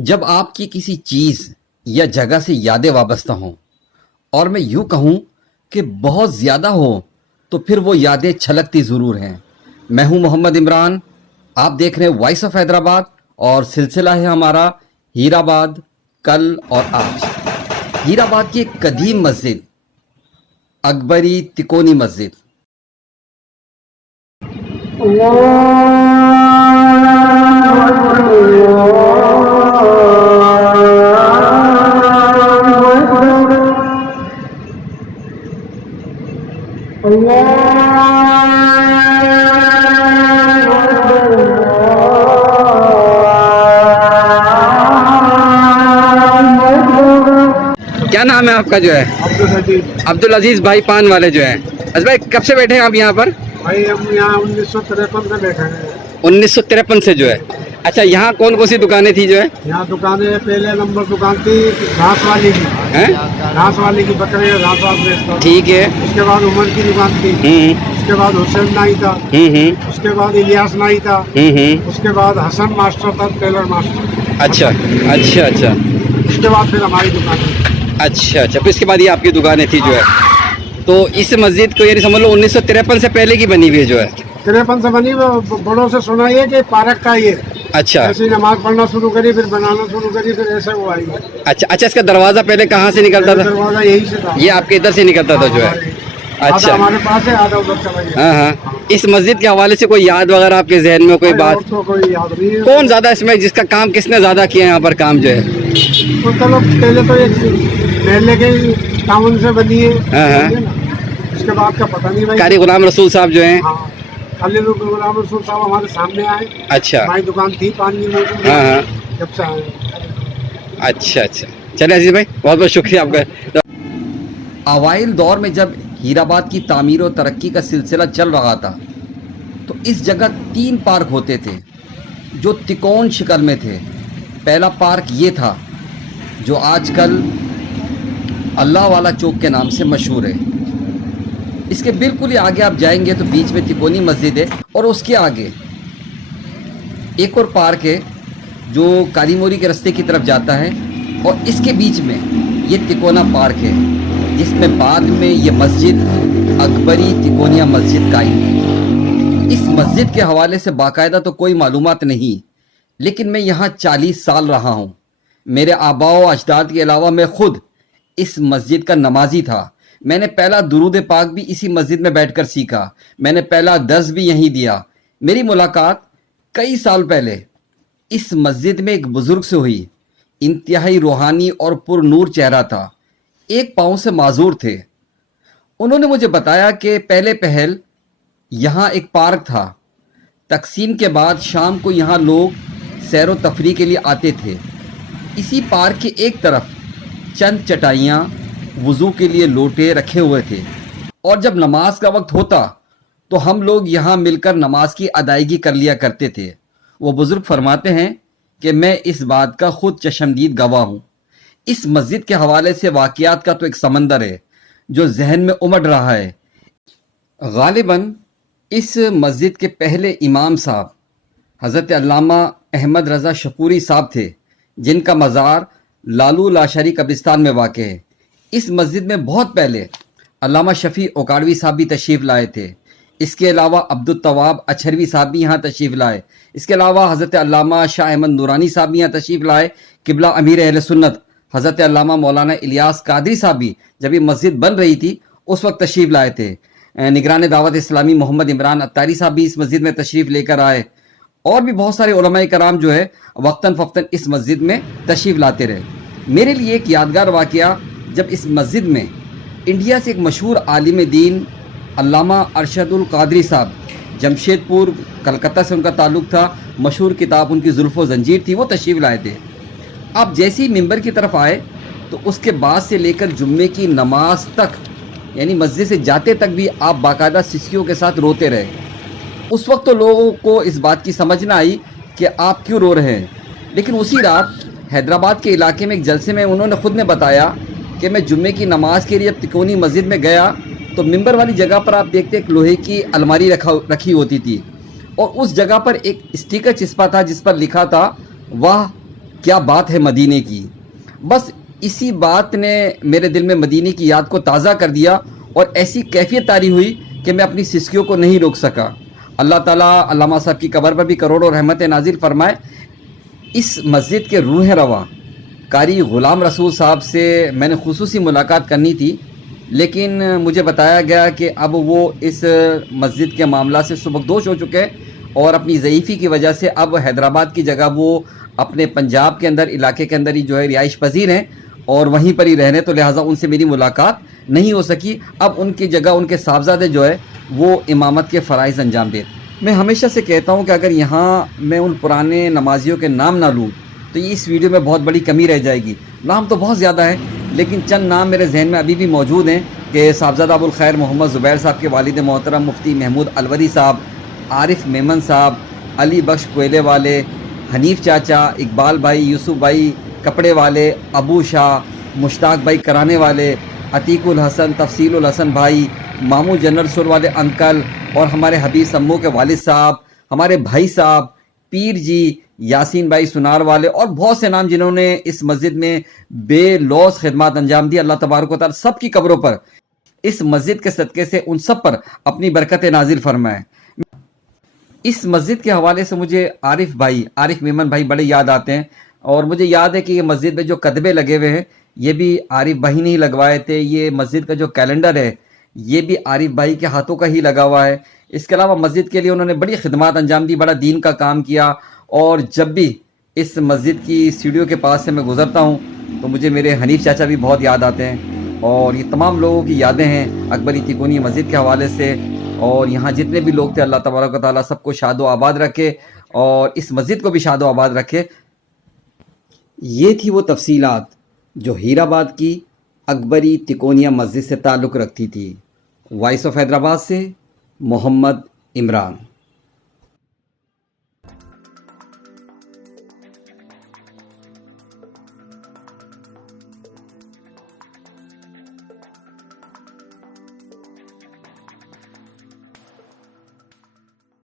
جب آپ کی کسی چیز یا جگہ سے یادیں وابستہ ہوں اور میں یوں کہوں کہ بہت زیادہ ہو تو پھر وہ یادیں چھلکتی ضرور ہیں۔ میں ہوں محمد عمران، آپ دیکھ رہے ہیں وائس آف حیدرآباد اور سلسلہ ہے ہمارا ہیر آباد کل اور آج۔ ہیر آباد کی ایک قدیم مسجد اکبری تکونی مسجد، کیا نام ہے آپ کا جو ہے؟ عبدالعزیز بھائی پان والے جو ہیں۔ عزیز بھائی کب سے بیٹھے ہیں آپ یہاں پر؟ بھائی ہم یہاں 1953 سے بیٹھے ہیں۔ 1953 سے جو ہے۔ اچھا، یہاں کون کون سی دکانیں تھی جو ہے؟ یہاں دکانیں پہلے نمبر دکان تھی گھاس والی کی، ہیں؟ گھاس والی کی بکرے گھاس واس بیچتا تھا۔ ٹھیک ہے۔ اس کے بعد عمر کی دکان تھی، اس کے بعد حسین نائی تھا، اس کے بعد الیاس نائی تھا، اس کے بعد حسن ماسٹر تھا، ٹیلر ماسٹر۔ اچھا اچھا اچھا اس کے بعد پھر ہماری دکان تھی۔ اچھا اچھا، پھر اس کے بعد یہ آپ کی دکانیں تھی جو ہے۔ تو اس مسجد کو یعنی سمجھ لو 1953 سے پہلے کی بنی ہوئی ہے جو ہے۔ 53 سے بنی، بڑوں سے سنا یہ کہ پارک کا یہ اچھا ایسی نماز پڑھنا شروع کری، پھر بنانا شروع کری، پھر ایسے وہ آئی۔ اچھا اچھا، اس کا دروازہ پہلے کہاں سے نکلتا تھا؟ دروازہ یہی سے تھا، یہ آپ کے ادھر سے نکلتا تھا جو ہے۔ آدھا اچھا، ہمارے پاس ہے، آدھا ادھر چلا گیا۔ ہاں ہاں۔ اس مسجد کے حوالے سے کوئی یاد وغیرہ آپ کے ذہن میں کوئی بات؟ اور تو کوئی یاد نہیں ہے۔ کون زیادہ اس میں جس کا کام کس نے زیادہ کیا یہاں پر کام جو ہے؟ تو چلو پہلے تو ایک محلے کے تعاون سے بنی ہے، ہاں ہاں۔ اس کے بعد کا پتہ نہیں بھائی۔ قاری غلام رسول صاحب جو ہیں۔ ہاں، علی غلام رسول صاحب ہمارے سامنے آئے۔ اچھا، ہماری دکان تھی پانی میں، ہاں ہاں۔ جب سے آئے۔ اچھا اچھا، چلے عزیز بھائی بہت بہت شکریہ آپ کا۔ اوائل دور میں جب ہیر آباد کی تعمیر و ترقی کا سلسلہ چل رہا تھا تو اس جگہ 3 پارک ہوتے تھے جو تکون شکل میں تھے۔ پہلا پارک یہ تھا جو آج کل اللہ والا چوک کے نام سے مشہور ہے۔ اس کے بالکل ہی آگے آپ جائیں گے تو بیچ میں تکونی مسجد ہے، اور اس کے آگے ایک اور پارک ہے جو کالی موری کے راستے کی طرف جاتا ہے، اور اس کے بیچ میں یہ تکونا پارک ہے جس میں بعد میں یہ مسجد اکبری تکونیا مسجد قائم ہے۔ اس مسجد کے حوالے سے باقاعدہ تو کوئی معلومات نہیں، لیکن میں یہاں 40 سال رہا ہوں۔ میرے آباء و اجداد کے علاوہ میں خود اس مسجد کا نمازی تھا۔ میں نے پہلا درود پاک بھی اسی مسجد میں بیٹھ کر سیکھا، میں نے پہلا درس بھی یہیں دیا۔ میری ملاقات کئی سال پہلے اس مسجد میں ایک بزرگ سے ہوئی۔ انتہائی روحانی اور پر نور چہرہ تھا، ایک پاؤں سے معذور تھے۔ انہوں نے مجھے بتایا کہ پہلے پہل یہاں ایک پارک تھا، تقسیم کے بعد شام کو یہاں لوگ سیر و تفریح کے لیے آتے تھے۔ اسی پارک کے ایک طرف چند چٹائیاں، وضو کے لیے لوٹے رکھے ہوئے تھے، اور جب نماز کا وقت ہوتا تو ہم لوگ یہاں مل کر نماز کی ادائیگی کر لیا کرتے تھے۔ وہ بزرگ فرماتے ہیں کہ میں اس بات کا خود چشمدید گواہ ہوں۔ اس مسجد کے حوالے سے واقعات کا تو ایک سمندر ہے جو ذہن میں امڈ رہا ہے۔ غالباً اس مسجد کے پہلے امام صاحب حضرت علامہ احمد رضا شکوری صاحب تھے، جن کا مزار لالو لاشاری قبرستان میں واقع ہے۔ اس مسجد میں بہت پہلے علامہ شفیع اوکاڑوی صاحب بھی تشریف لائے تھے۔ اس کے علاوہ عبدالتواب اچھروی صاحب بھی یہاں تشریف لائے۔ اس کے علاوہ حضرت علامہ شاہ احمد نورانی صاحب بھی یہاں تشریف لائے۔ قبلہ امیر اہل سنت حضرت علامہ مولانا الیاس قادری صاحب بھی جب یہ مسجد بن رہی تھی اس وقت تشریف لائے تھے۔ نگران دعوت اسلامی محمد عمران عطاری صاحب بھی اس مسجد میں تشریف لے کر آئے، اور بھی بہت سارے علماء کرام جو ہے وقتاً فوقتاً اس مسجد میں تشریف لاتے رہے۔ میرے لیے ایک یادگار واقعہ جب اس مسجد میں انڈیا سے ایک مشہور عالم دین علامہ ارشد القادری صاحب، جمشید پور کلکتہ سے ان کا تعلق تھا، مشہور کتاب ان کی زلف و زنجیر تھی، وہ تشریف لائے تھے۔ آپ جیسے ہی ممبر کی طرف آئے تو اس کے بعد سے لے کر جمعے کی نماز تک، یعنی مسجد سے جاتے تک بھی آپ باقاعدہ سسکیوں کے ساتھ روتے رہے۔ اس وقت تو لوگوں کو اس بات کی سمجھ نہ آئی کہ آپ کیوں رو رہے ہیں، لیکن اسی رات حیدرآباد کے علاقے میں ایک جلسے میں انہوں نے خود نے بتایا کہ میں جمعے کی نماز کے لیے تکونی مسجد میں گیا تو ممبر والی جگہ پر آپ دیکھتے ایک لوہے کی الماری رکھی ہوتی تھی، اور اس جگہ پر ایک اسٹیکر چسپا تھا جس پر لکھا تھا واہ کیا بات ہے مدینے کی. بس اسی بات نے میرے دل میں مدینے کی یاد کو تازہ کر دیا اور ایسی کیفیت طاری ہوئی کہ میں اپنی سسکیوں کو نہیں روک سکا. اللہ تعالیٰ علامہ صاحب کی قبر پر بھی کروڑوں رحمت نازل فرمائے. اس مسجد کے روح رواں قاری غلام رسول صاحب سے میں نے خصوصی ملاقات کرنی تھی، لیکن مجھے بتایا گیا کہ اب وہ اس مسجد کے معاملات سے سبکدوش ہو چکے اور اپنی ضعیفی کی وجہ سے اب حیدرآباد کی جگہ وہ اپنے پنجاب کے اندر علاقے کے اندر ہی جو ہے رہائش پذیر ہیں اور وہیں پر ہی رہ رہے ہیں، تو لہٰذا ان سے میری ملاقات نہیں ہو سکی. اب ان کی جگہ ان کے صاحبزادے جو ہے وہ امامت کے فرائض انجام دے. میں ہمیشہ سے کہتا ہوں کہ اگر یہاں میں ان پرانے نمازیوں کے نام نہ لوں تو یہ اس ویڈیو میں بہت بڑی کمی رہ جائے گی. نام تو بہت زیادہ ہے لیکن چند نام میرے ذہن میں ابھی بھی موجود ہیں کہ صاحبزادہ ابو الخیر محمد زبیر صاحب کے والد محترم مفتی محمود الوری صاحب، عارف میمن صاحب، علی بخش کوئلے والے، حنیف چاچا، اقبال بھائی، یوسف بھائی کپڑے والے، ابو شاہ، مشتاق بھائی کرانے والے، عتیق الحسن، تفصیل الحسن بھائی، ماموں جنرل سور والے انکل، اور ہمارے حبیب سمو کے والد صاحب، ہمارے بھائی صاحب، پیر جی، یاسین بھائی سنار والے، اور بہت سے نام جنہوں نے اس مسجد میں بے لوث خدمات انجام دی. اللہ تبارک و تعالی سب کی قبروں پر اس مسجد کے صدقے سے ان سب پر اپنی برکت نازل فرمائے. اس مسجد کے حوالے سے مجھے عارف میمن بھائی بڑے یاد آتے ہیں، اور مجھے یاد ہے کہ یہ مسجد میں جو کتبے لگے ہوئے ہیں یہ بھی عارف بھائی نے ہی لگوائے تھے. یہ مسجد کا جو کیلنڈر ہے یہ بھی عارف بھائی کے ہاتھوں کا ہی لگا ہوا ہے. اس کے علاوہ مسجد کے لیے انہوں نے بڑی خدمات انجام دی، بڑا دین کا کام کیا، اور جب بھی اس مسجد کی سیڑھیوں کے پاس سے میں گزرتا ہوں تو مجھے میرے حنیف چاچا بھی بہت یاد آتے ہیں. اور یہ تمام لوگوں کی یادیں ہیں اکبری تکونی مسجد کے حوالے سے. اور یہاں جتنے بھی لوگ تھے اللہ تبارک و تعالیٰ سب کو شاد و آباد رکھے اور اس مسجد کو بھی شاد و آباد رکھے. یہ تھی وہ تفصیلات جو ہیرآباد کی اکبری تکونیا مسجد سے تعلق رکھتی تھی. وائس آف حیدرآباد سے محمد عمران.